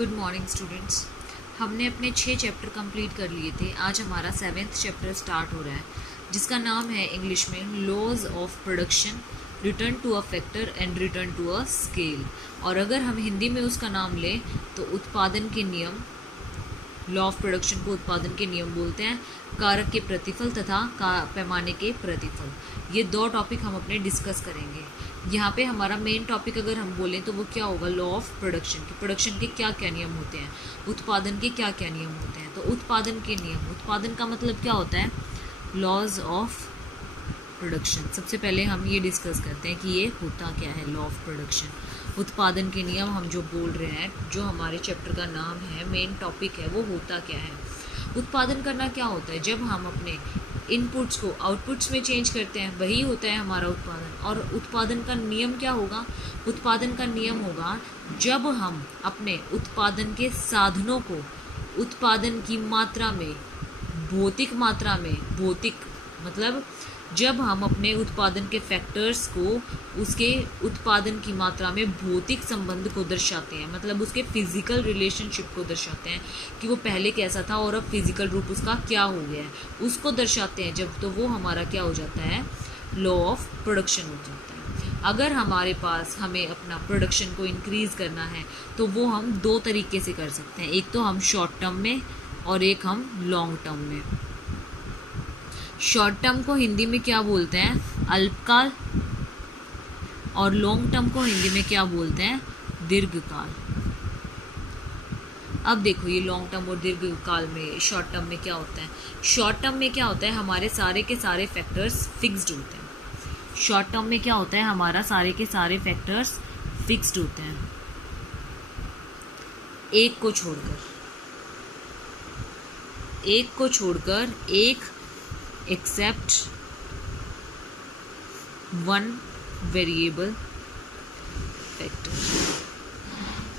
Good morning students. हमने अपने 6 chapter complete कर लिए थे। आज हमारा 7th चैप्टर स्टार्ट हो रहा है जिसका नाम है इंग्लिश में laws of production, return to a factor and return to a scale. और अगर हम हिंदी में उसका नाम लें तो उत्पादन के नियम, लॉ ऑफ प्रोडक्शन को उत्पादन के नियम बोलते हैं, कारक के प्रतिफल तथा पैमाने के प्रतिफल। ये 2 टॉपिक हम अपने डिस्कस करेंगे। यहाँ पे हमारा मेन टॉपिक अगर हम बोलें तो वो क्या होगा, लॉ ऑफ प्रोडक्शन की प्रोडक्शन के क्या क्या नियम होते हैं, उत्पादन के क्या क्या नियम होते हैं। तो उत्पादन के नियम, उत्पादन का मतलब क्या होता है, लॉज ऑफ प्रोडक्शन। सबसे पहले हम ये डिस्कस करते हैं कि ये होता क्या है लॉ ऑफ प्रोडक्शन। उत्पादन के नियम हम जो बोल रहे हैं, जो हमारे चैप्टर का नाम है, मेन टॉपिक है, वो होता क्या है। उत्पादन करना क्या होता है, जब हम अपने इनपुट्स को आउटपुट्स में चेंज करते हैं, वही होता है हमारा उत्पादन। और उत्पादन का नियम क्या होगा, उत्पादन का नियम होगा जब हम अपने उत्पादन के साधनों को उत्पादन की मात्रा में, भौतिक मात्रा में, भौतिक मतलब जब हम अपने उत्पादन के फैक्टर्स को उसके उत्पादन की मात्रा में भौतिक संबंध को दर्शाते हैं, मतलब उसके फिजिकल रिलेशनशिप को दर्शाते हैं कि वो पहले कैसा था और अब फिजिकल रूप उसका क्या हो गया है, उसको दर्शाते हैं जब, तो वो हमारा क्या हो जाता है, लॉ ऑफ प्रोडक्शन हो जाता है। अगर हमारे पास हमें अपना प्रोडक्शन को इंक्रीज़ करना है तो वो हम 2 तरीके से कर सकते हैं, एक तो हम शॉर्ट टर्म में और एक हम लॉन्ग टर्म में। शॉर्ट टर्म को हिंदी में क्या बोलते हैं, अल्पकाल, और लॉन्ग टर्म को हिंदी में क्या बोलते हैं, दीर्घकाल। अब देखो ये लॉन्ग टर्म और दीर्घकाल में, शॉर्ट टर्म में क्या होता है। शॉर्ट टर्म में क्या होता है, हमारे सारे के सारे फैक्टर्स फिक्स्ड होते हैं। शॉर्ट टर्म में क्या होता है, हमारा सारे के सारे फैक्टर्स फिक्स्ड होते हैं, एक को छोड़कर एक एक्सेप्ट वन वेरिएबल फैक्टर।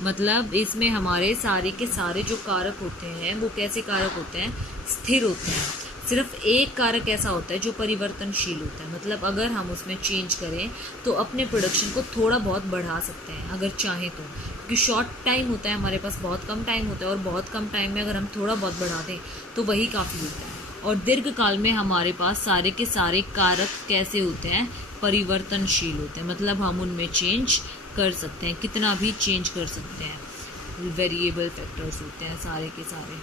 मतलब इसमें हमारे सारे के सारे जो कारक होते हैं वो कैसे कारक होते हैं, स्थिर होते हैं। सिर्फ एक कारक ऐसा होता है जो परिवर्तनशील होता है, मतलब अगर हम उसमें चेंज करें तो अपने प्रोडक्शन को थोड़ा बहुत बढ़ा सकते हैं अगर चाहें तो, क्योंकि शॉर्ट टाइम होता है हमारे पास, बहुत कम टाइम होता है, और बहुत कम टाइम में अगर हम थोड़ा बहुत बढ़ा दें तो वही काफ़ी होता है। और दीर्घकाल में हमारे पास सारे के सारे कारक कैसे होते हैं, परिवर्तनशील होते हैं, मतलब हम उनमें चेंज कर सकते हैं, कितना भी चेंज कर सकते हैं। वेरिएबल फैक्टर्स होते हैं सारे के सारे,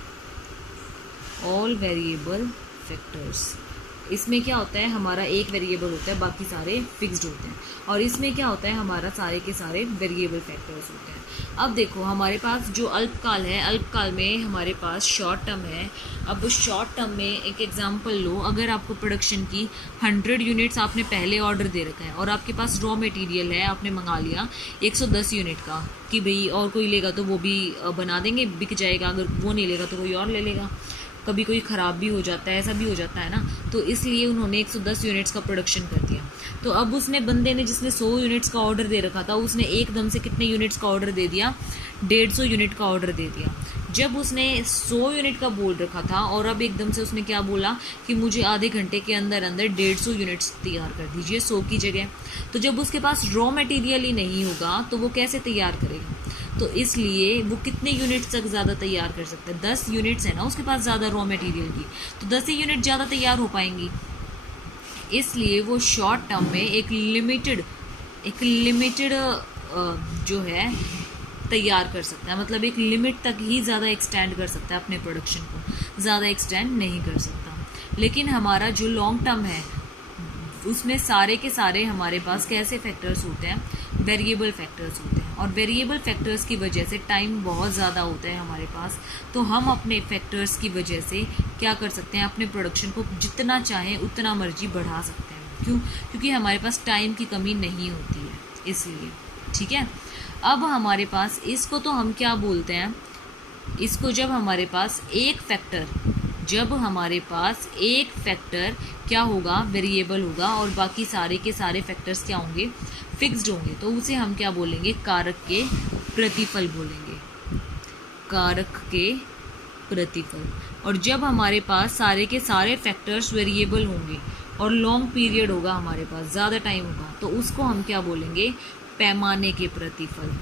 ऑल वेरिएबल फैक्टर्स। इसमें क्या होता है, हमारा एक वेरिएबल होता है, बाकी सारे फिक्स्ड होते हैं। और इसमें क्या होता है, हमारा सारे के सारे वेरिएबल फैक्टर्स होते हैं। अब देखो हमारे पास जो अल्पकाल है, अल्पकाल में हमारे पास शॉर्ट टर्म है। अब शॉर्ट टर्म में एक एग्जांपल लो, अगर आपको प्रोडक्शन की 100 यूनिट्स आपने पहले ऑर्डर दे रखा है और आपके पास रॉ मटेरियल है, आपने मंगा लिया 110 यूनिट का कि भाई और कोई लेगा तो वो भी बना देंगे, बिक जाएगा, अगर वो नहीं लेगा तो कोई और ले लेगा। कभी कोई ख़राब भी हो जाता है, ऐसा भी हो जाता है ना, तो इसलिए उन्होंने 110 यूनिट्स का प्रोडक्शन कर दिया। तो अब उसने बंदे ने, जिसने 100 यूनिट्स का ऑर्डर दे रखा था, उसने एकदम से कितने यूनिट्स का ऑर्डर दे दिया, 150 यूनिट का ऑर्डर दे दिया। जब उसने 100 यूनिट का बोल रखा था और अब एकदम से उसने क्या बोला कि मुझे आधे घंटे के अंदर अंदर 150 यूनिट्स तैयार कर दीजिए 100 की जगह, तो जब उसके पास रॉ मटेरियल ही नहीं होगा तो वो कैसे तैयार करेगा। तो इसलिए वो कितने यूनिट्स तक ज़्यादा तैयार कर सकता है, 10 यूनिट्स है ना उसके पास ज़्यादा रॉ मटेरियल की, तो 10 ही यूनिट ज़्यादा तैयार हो पाएंगी। इसलिए वो शॉर्ट टर्म में एक लिमिटेड जो है तैयार कर सकता है, मतलब एक लिमिट तक ही ज़्यादा एक्सटेंड कर सकता है अपने प्रोडक्शन को, ज़्यादा एक्सटेंड नहीं कर सकता। लेकिन हमारा जो लॉन्ग टर्म है उसमें सारे के सारे हमारे पास कैसे फैक्टर्स होते हैं, वेरिएबल फैक्टर्स होते हैं। और वेरिएबल फैक्टर्स की वजह से टाइम बहुत ज़्यादा होता है हमारे पास, तो हम अपने फैक्टर्स की वजह से क्या कर सकते हैं, अपने प्रोडक्शन को जितना चाहें उतना मर्जी बढ़ा सकते हैं। क्यों, क्योंकि हमारे पास टाइम की कमी नहीं होती है, इसलिए। ठीक है, अब हमारे पास इसको तो हम क्या बोलते हैं, इसको जब हमारे पास एक फैक्टर क्या होगा, वेरिएबल होगा, और बाकी सारे के सारे फैक्टर्स क्या होंगे, फिक्स्ड होंगे, तो उसे हम क्या बोलेंगे, कारक के प्रतिफल बोलेंगे, कारक के प्रतिफल। और जब हमारे पास सारे के सारे फैक्टर्स वेरिएबल होंगे और लॉन्ग पीरियड होगा, हमारे पास ज़्यादा टाइम होगा, तो उसको हम क्या बोलेंगे, पैमाने के प्रतिफल।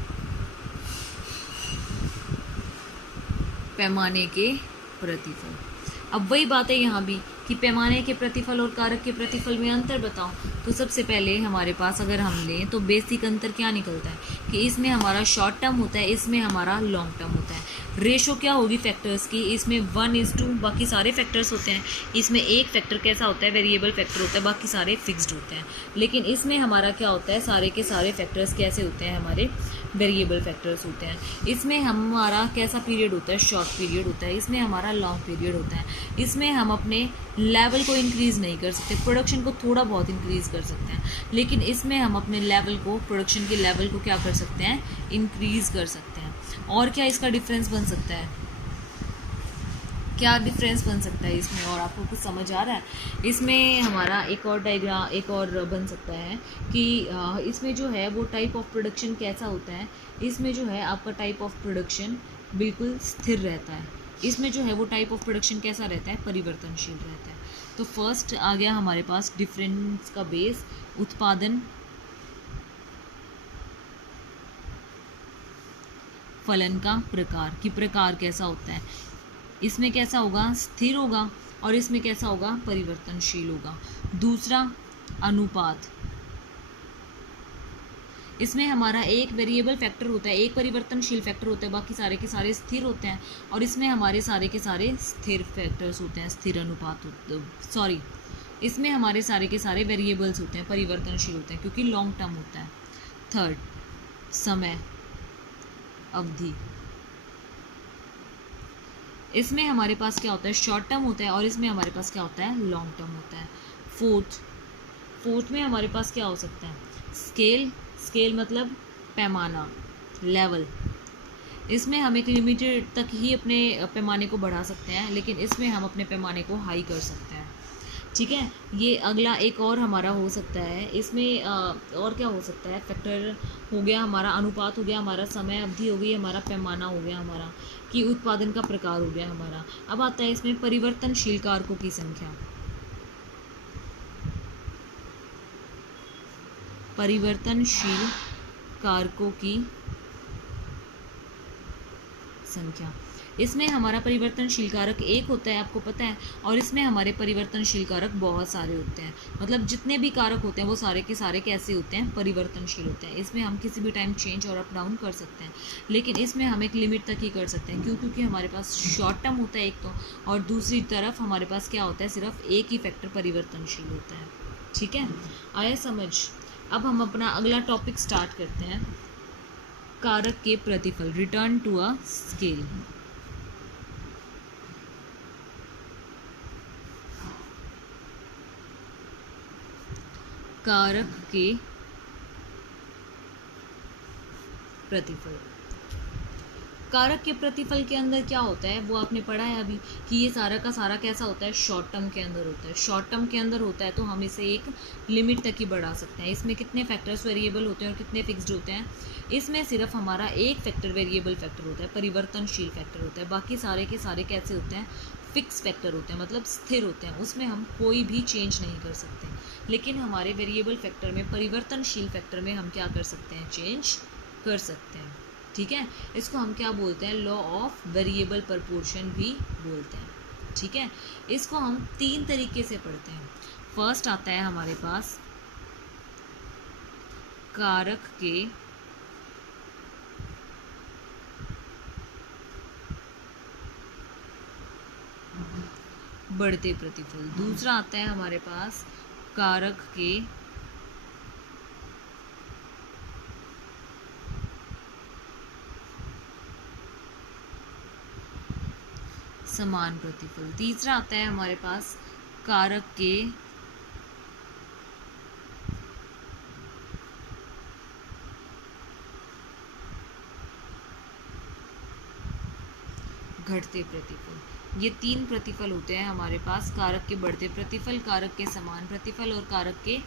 पैमाने के प्रतिफल। अब वही बात है यहाँ भी कि पैमाने के प्रतिफल और कारक के प्रतिफल में अंतर बताओ। तो सबसे पहले हमारे पास अगर हम लें तो बेसिक अंतर क्या निकलता है कि इसमें हमारा शॉर्ट टर्म होता है, इसमें हमारा लॉन्ग टर्म होता है। रेशो क्या होगी फैक्टर्स की, इसमें 1:2, बाकी सारे फैक्टर्स होते हैं। इसमें एक फैक्टर कैसा होता है, वेरिएबल फैक्टर होता है, बाकी सारे फिक्स्ड होते हैं। लेकिन इसमें हमारा क्या होता है, सारे के सारे फैक्टर्स कैसे होते हैं, हमारे वेरिएबल फैक्टर्स होते हैं। इसमें हमारा कैसा पीरियड होता है, शॉर्ट पीरियड होता है। इसमें हमारा लॉन्ग पीरियड होता है। इसमें हम अपने लेवल को इंक्रीज़ नहीं कर सकते, प्रोडक्शन को थोड़ा बहुत इंक्रीज़ कर सकते हैं, लेकिन इसमें हम अपने लेवल को, प्रोडक्शन के लेवल को क्या कर सकते हैं, इंक्रीज़ कर सकते हैं। और क्या इसका डिफरेंस बन सकता है, क्या डिफरेंस बन सकता है इसमें, और आपको कुछ समझ आ रहा है? इसमें हमारा एक और डायग्राम एक और बन सकता है कि इसमें जो है वो टाइप ऑफ प्रोडक्शन कैसा होता है। इसमें जो है आपका टाइप ऑफ प्रोडक्शन बिल्कुल स्थिर रहता है। इसमें जो है वो टाइप ऑफ प्रोडक्शन कैसा रहता है, परिवर्तनशील रहता है। तो फर्स्ट आ गया हमारे पास डिफरेंस का बेस, उत्पादन फलन का प्रकार, कि प्रकार कैसा होता है। इसमें कैसा होगा, स्थिर होगा, और इसमें कैसा होगा, परिवर्तनशील होगा। दूसरा अनुपात, इसमें हमारा एक वेरिएबल फैक्टर होता है, एक परिवर्तनशील फैक्टर होता है, बाकी सारे के सारे स्थिर होते हैं। और इसमें हमारे सारे के सारे स्थिर फैक्टर्स होते हैं, स्थिर अनुपात सॉरी इसमें हमारे सारे के सारे वेरिएबल्स होते हैं, परिवर्तनशील होते हैं, क्योंकि लॉन्ग टर्म होता है। थर्ड, समय अवधि, इसमें हमारे पास क्या होता है, शॉर्ट टर्म होता है, और इसमें हमारे पास क्या होता है, लॉन्ग टर्म होता है। फोर्थ में हमारे पास क्या हो सकता है, स्केल मतलब पैमाना, लेवल। इसमें हम एक लिमिटेड तक ही अपने पैमाने को बढ़ा सकते हैं, लेकिन इसमें हम अपने पैमाने को हाई कर सकते हैं। ठीक है, ये अगला एक और हमारा हो सकता है। इसमें और क्या हो सकता है, फैक्टर हो गया हमारा, अनुपात हो गया हमारा, समय अवधि हो गई हमारा, पैमाना हो गया हमारा, कि उत्पादन का प्रकार हो गया हमारा। अब आता है इसमें परिवर्तनशील कारकों की संख्या। परिवर्तनशील कारकों की संख्या, इसमें हमारा परिवर्तनशील कारक एक होता है, आपको पता है, और इसमें हमारे परिवर्तनशील कारक बहुत सारे होते हैं। मतलब जितने भी कारक होते हैं वो सारे के सारे कैसे होते हैं, परिवर्तनशील होते हैं। इसमें हम किसी भी टाइम चेंज और अप डाउन कर सकते हैं, लेकिन इसमें हम एक लिमिट तक ही कर सकते हैं। क्यों? क्योंकि हमारे पास शॉर्ट टर्म होता है एक तो, और दूसरी तरफ हमारे पास क्या होता है, सिर्फ एक ही फैक्टर परिवर्तनशील होता है। ठीक है, आया समझ? अब हम अपना अगला टॉपिक स्टार्ट करते हैं, कारक के प्रतिफल, रिटर्न टू अ स्केल। कारक के प्रतिफल, कारक के प्रतिफल के अंदर क्या होता है वो आपने पढ़ा है अभी, कि ये सारा का सारा कैसा होता है, शॉर्ट टर्म के अंदर होता है। शॉर्ट टर्म के अंदर होता है तो हम इसे एक लिमिट तक ही बढ़ा सकते हैं। इसमें कितने फैक्टर्स वेरिएबल होते हैं और कितने फिक्स्ड होते हैं, इसमें सिर्फ हमारा एक फैक्टर वेरिएबल फैक्टर होता है, परिवर्तनशील फैक्टर होता है। बाकी सारे के सारे कैसे होते हैं, फिक्स फैक्टर होते हैं, मतलब स्थिर होते हैं, उसमें हम कोई भी चेंज नहीं कर सकते। लेकिन हमारे वेरिएबल फैक्टर में, परिवर्तनशील फैक्टर में हम क्या कर सकते हैं, चेंज कर सकते हैं। ठीक है, इसको हम क्या बोलते हैं, लॉ ऑफ वेरिएबल प्रपोर्शन भी बोलते हैं। ठीक है, इसको हम 3 तरीके से पढ़ते हैं। फर्स्ट आता है हमारे पास कारक के बढ़ते प्रतिफल, दूसरा आता है हमारे पास कारक के समान प्रतिफल, तीसरा आता है हमारे पास कारक के घटते प्रतिफल। ये 3 प्रतिफल होते हैं हमारे पास, कारक के बढ़ते प्रतिफल, कारक के समान प्रतिफल और कारक के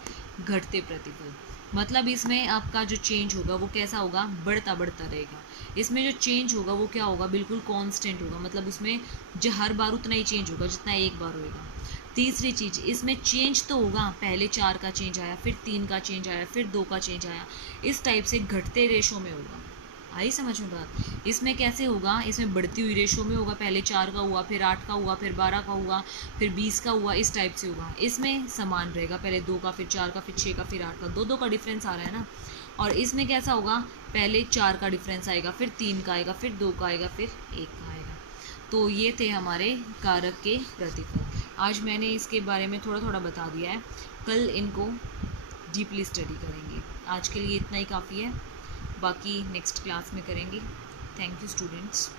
घटते प्रतिफल। मतलब इसमें आपका जो चेंज होगा वो कैसा होगा, बढ़ता बढ़ता रहेगा। इसमें जो चेंज होगा वो क्या होगा, बिल्कुल कांस्टेंट होगा, मतलब उसमें जो हर बार उतना ही चेंज होगा जितना एक बार होगा। तीसरी चीज़, इसमें चेंज तो होगा, पहले 4 का चेंज आया, फिर 3 का चेंज आया, फिर 2 का चेंज आया, इस टाइप से घटते रेशो में होगा। आई समझ में बात? इसमें कैसे होगा, इसमें बढ़ती हुई रेशो में होगा, पहले 4 का हुआ, फिर 8 का हुआ, फिर 12 का हुआ, फिर 20 का हुआ, इस टाइप से होगा। इसमें समान रहेगा, पहले 2 का, फिर 4 का, फिर 6 का, फिर 8 का, 2 का डिफरेंस आ रहा है ना। और इसमें कैसा होगा, पहले 4 का डिफरेंस आएगा, फिर 3 का आएगा, फिर 2 का आएगा, फिर 1 का आएगा। तो ये थे हमारे कारक के प्रतिफल। आज मैंने इसके बारे में थोड़ा थोड़ा बता दिया है, कल इनको डीपली स्टडी करेंगे। आज के लिए इतना ही काफ़ी है, बाकी नेक्स्ट क्लास में करेंगे। Thank you students.